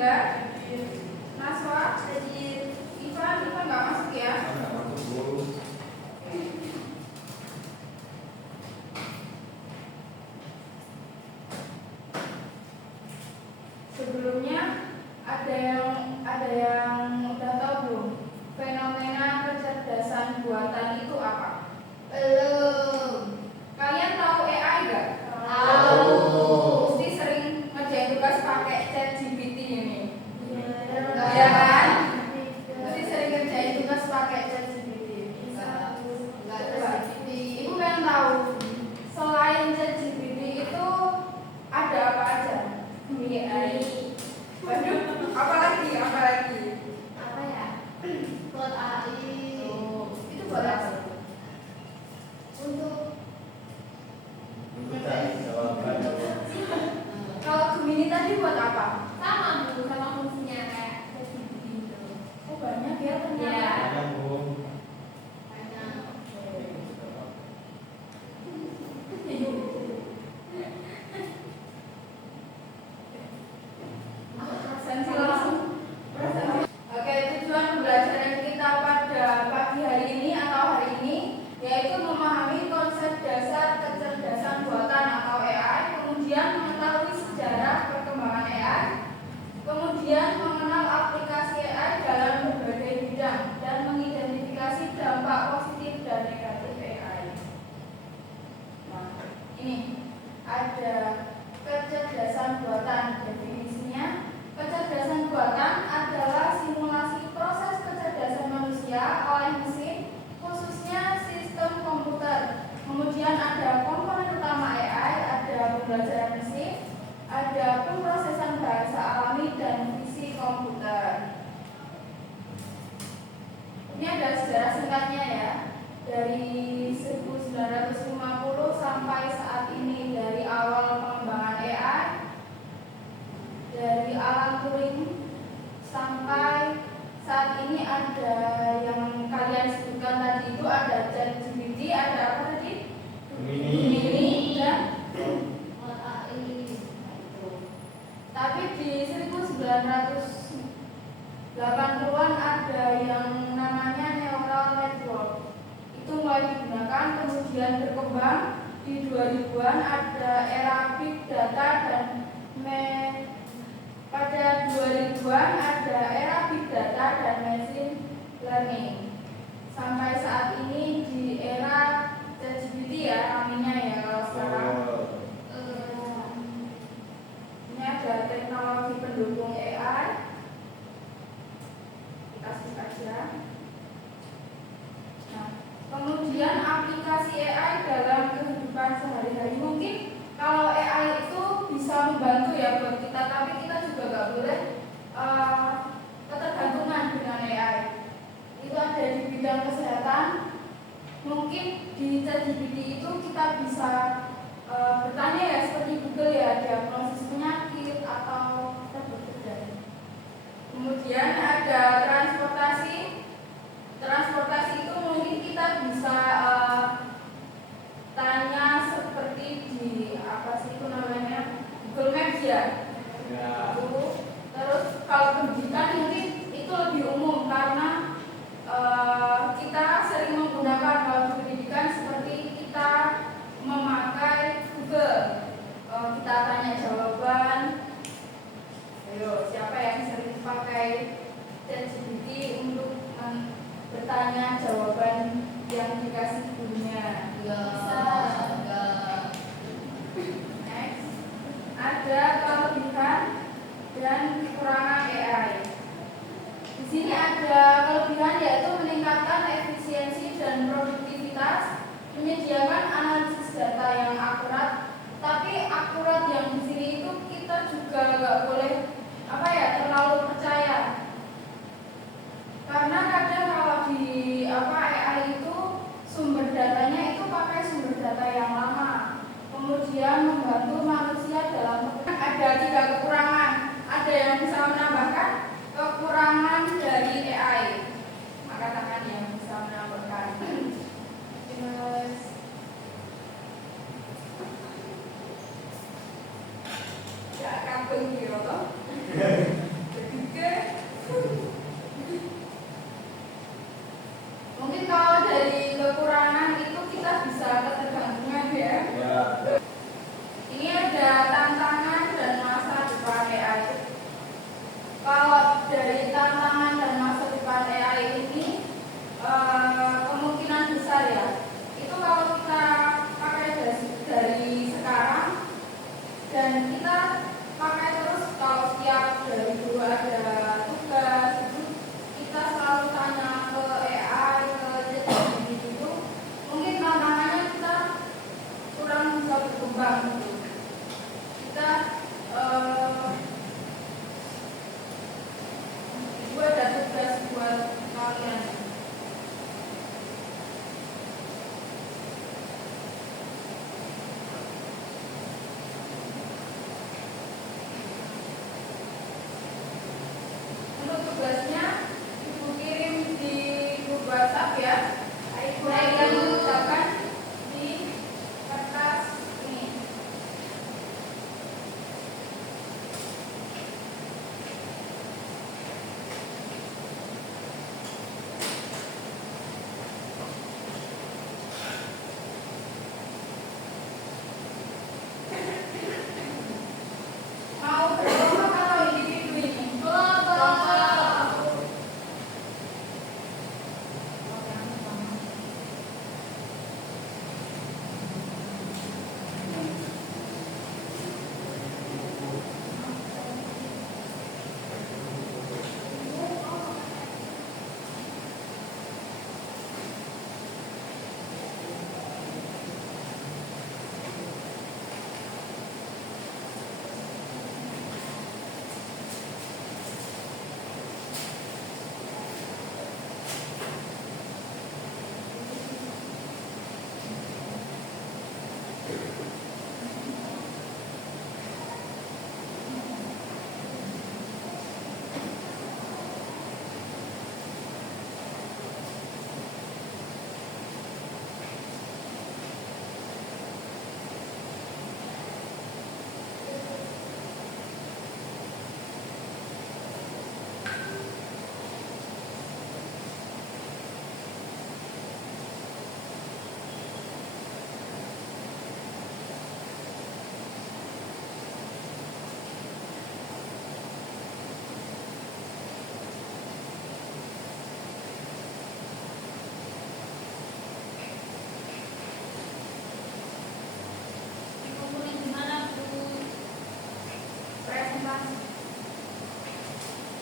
Dinda, Naswa, Ivan nggak masuk ya? Nggak masuk, Bu. Sebelumnya ada yang udah tahu belum? Fenomena kecerdasan buatan itu apa? Belum. Kalian tahu AI nggak? Tahu. Mesti sering ngerjain tugas pakai ChatGPT ini. Iya. Ya kan? Mesti sering ngerjain tugas pakai ChatGPT. Ibu pengen tahu selain ChatGPT itu ada apa aja? AI. Waduh, apa lagi? Apa ya? Buat AI. Itu buat apa? Untuk Cari jawaban. Kalau Gemini tadi buat apa? sama Bu, sama fungsinya kayak ChatGPT gitu. Oh banyak ya ternyata. Iya. Ada, Bu. Banyak. Sensi langsung. Oke, tujuan pembelajaran kita pada pagi hari ini atau hari ini yaitu memahami konsep dasar kecerdasan buatan atau AI, kemudian mengetahui sejarah perkembangan AI, kemudian mengenal aplikasi AI dalam berbagai bidang dan mengidentifikasi dampak positif dan negatif AI. Nah, ini ada kecerdasan buatan. Definisinya, kecerdasan buatan adalah simulasi proses kecerdasan manusia oleh mesin, khususnya sistem komputer. Kemudian ada komponen utama AI, ada pembelajaran mesin, ada pemrosesan bahasa alami dan visi komputer. Ini ada sejarah singkatnya ya, dari 1950 sampai saat ini, dari awal pengembangan AI, dari Alan Turing sampai saat ini ada yang kalian sebutkan tadi itu ada ChatGPT, ada apa tadi? Gemini dan Buat AI. tapi di 1980-an ada yang namanya neural network. Itu mulai digunakan, kemudian berkembang. Di 2000-an ada era big data dan pada 2000-an ada era big data dan machine learning. Sampai saat ini di era ChatGPT ya namanya ya kalau sekarang. Ini ada teknologi pendukung AI. Kita skip aja. Nah, kemudian aplikasi AI dalam kehidupan sehari-hari. Mungkin kalau AI itu bisa membantu ya buat kita, tapi kita juga nggak boleh ketergantungan dengan AI. Itu ada di bidang kesehatan. Mungkin di ChatGPT itu kita bisa bertanya ya seperti Google ya, diagnosis penyakit atau tebak terjadi. Kemudian ada transportasi. Transportasi itu mungkin kita bisa tanya seperti di apa sih itu namanya Google Maps ya. Ya. Terus kalau pendidikan mungkin itu lebih umum karena kita sering menggunakan kalau di pendidikan seperti kita memakai Google. Kita tanya jawaban. Ayo, siapa yang sering pakai ChatGPT untuk bertanya jawaban yang dikasih gurunya? Bisa. Next, ada kelebihan dan kekurangan AI. Di sini ada kelebihan yaitu meningkatkan efisiensi dan produktivitas, menyediakan analisis data yang akurat. Tapi akurat yang di sini itu kita juga nggak boleh terlalu percaya. Karena kadang kalau di AI itu sumber datanya itu pakai sumber data yang lama. Kemudian membantu manusia dalam ada 3 kekurangan. Ada yang bisa menambahkan kekurangan dari AI. Maka tangan yang bisa menambahkan. Terus ya kagum gitu. Mungkin kalau dari kekurangan itu kita bisa ketergantungan ya. Ya. Ini ada tantangan dan masa depan AI. Kalau dari tantangan dan masa depan AI ini kemungkinan besar ya. Itu kalau kita pakai dari sekarang dan kita pakai terus, kalau setiap dari dulu ada tugas itu kita selalu tanya ke AI, ke ChatGPT itu, mungkin tantangannya kita kurang bisa berkembang gitu. Kita itu ada tugas buat kalian. Untuk tugasnya ibu kirim di grup WhatsApp ya. Ibu akan mengucapkan di kertas ini. Mau berkelompok atau individu ini? Kelompok. Dikumpulin di mana, Bu? Presentasi.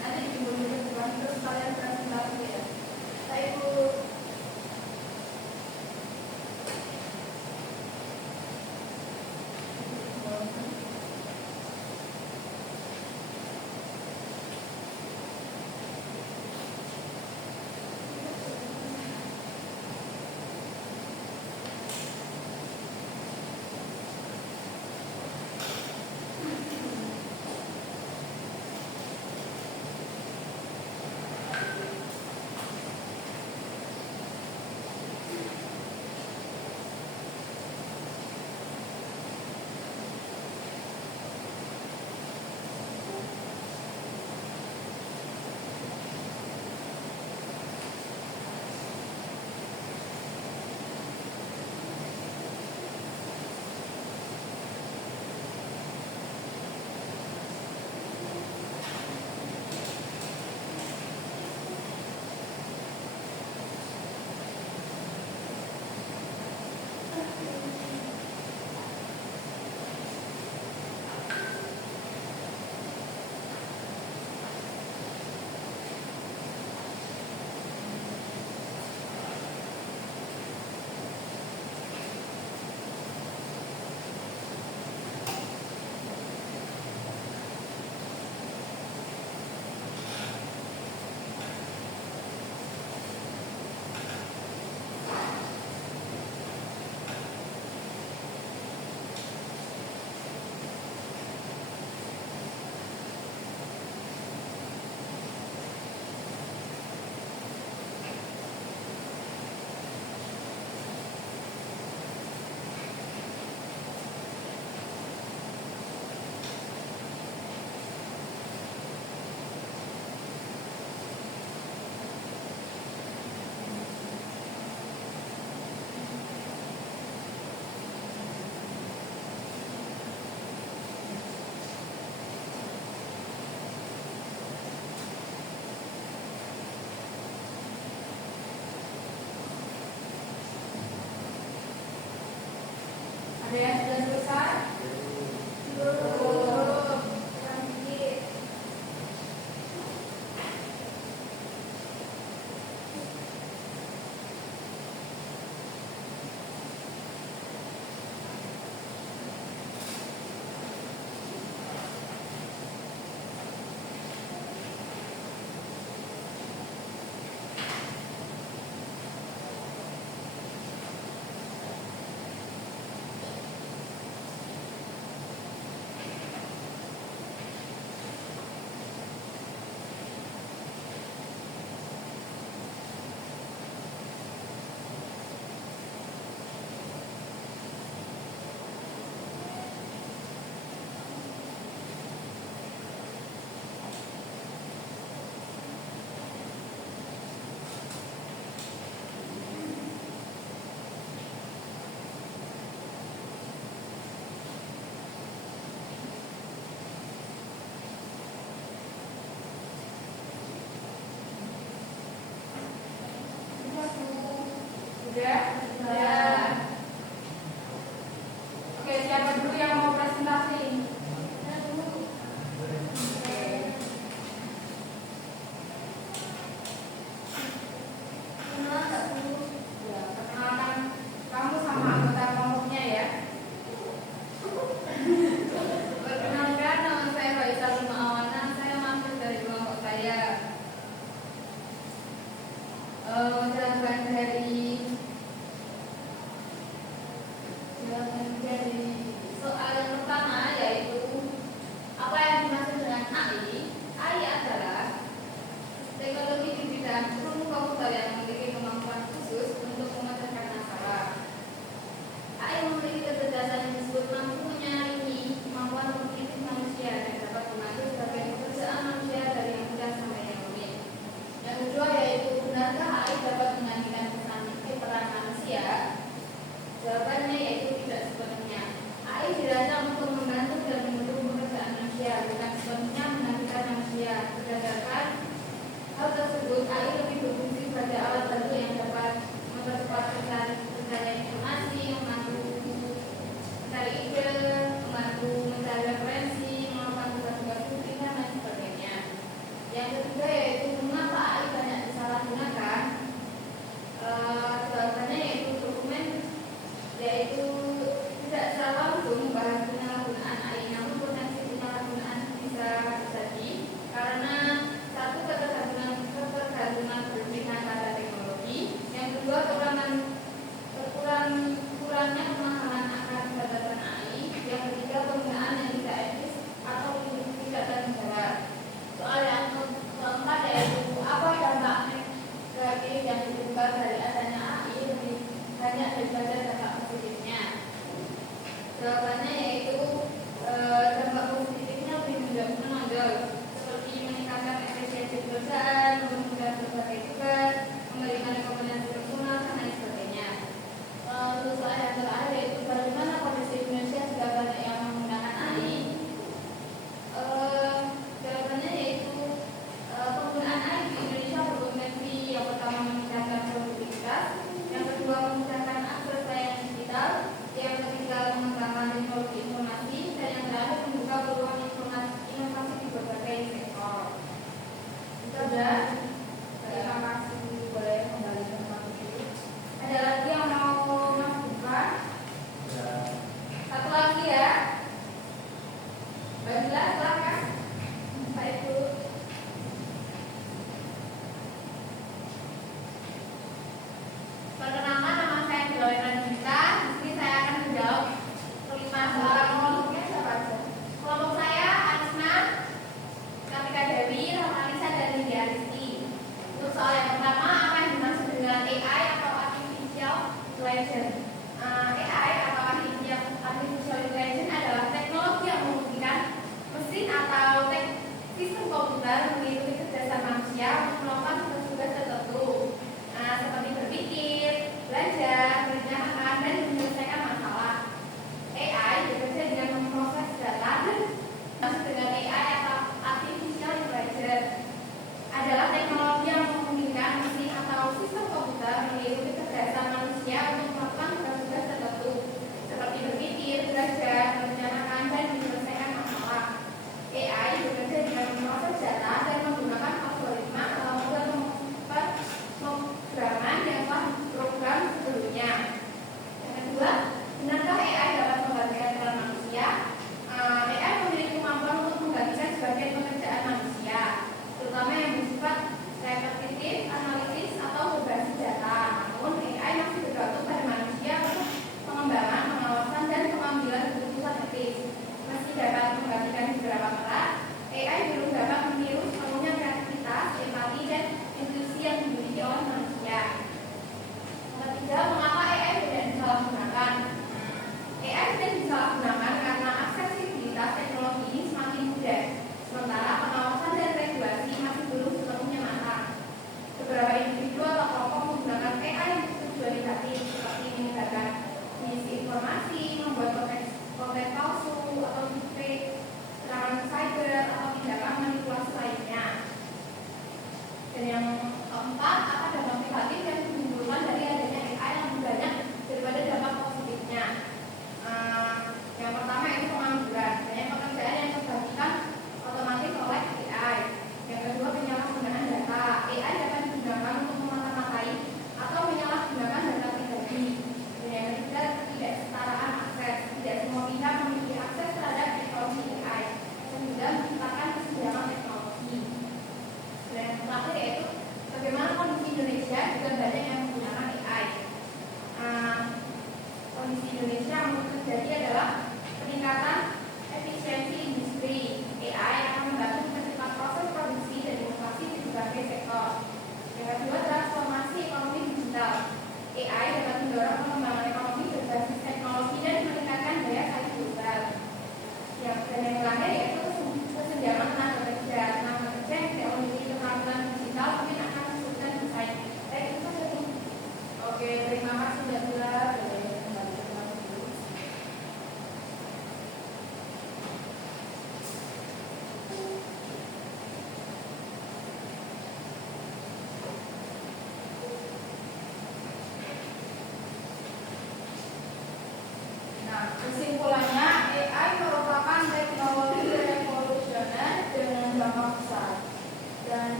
Nanti dikumpulin di depan terus kalian presentasi ya. Saya ibu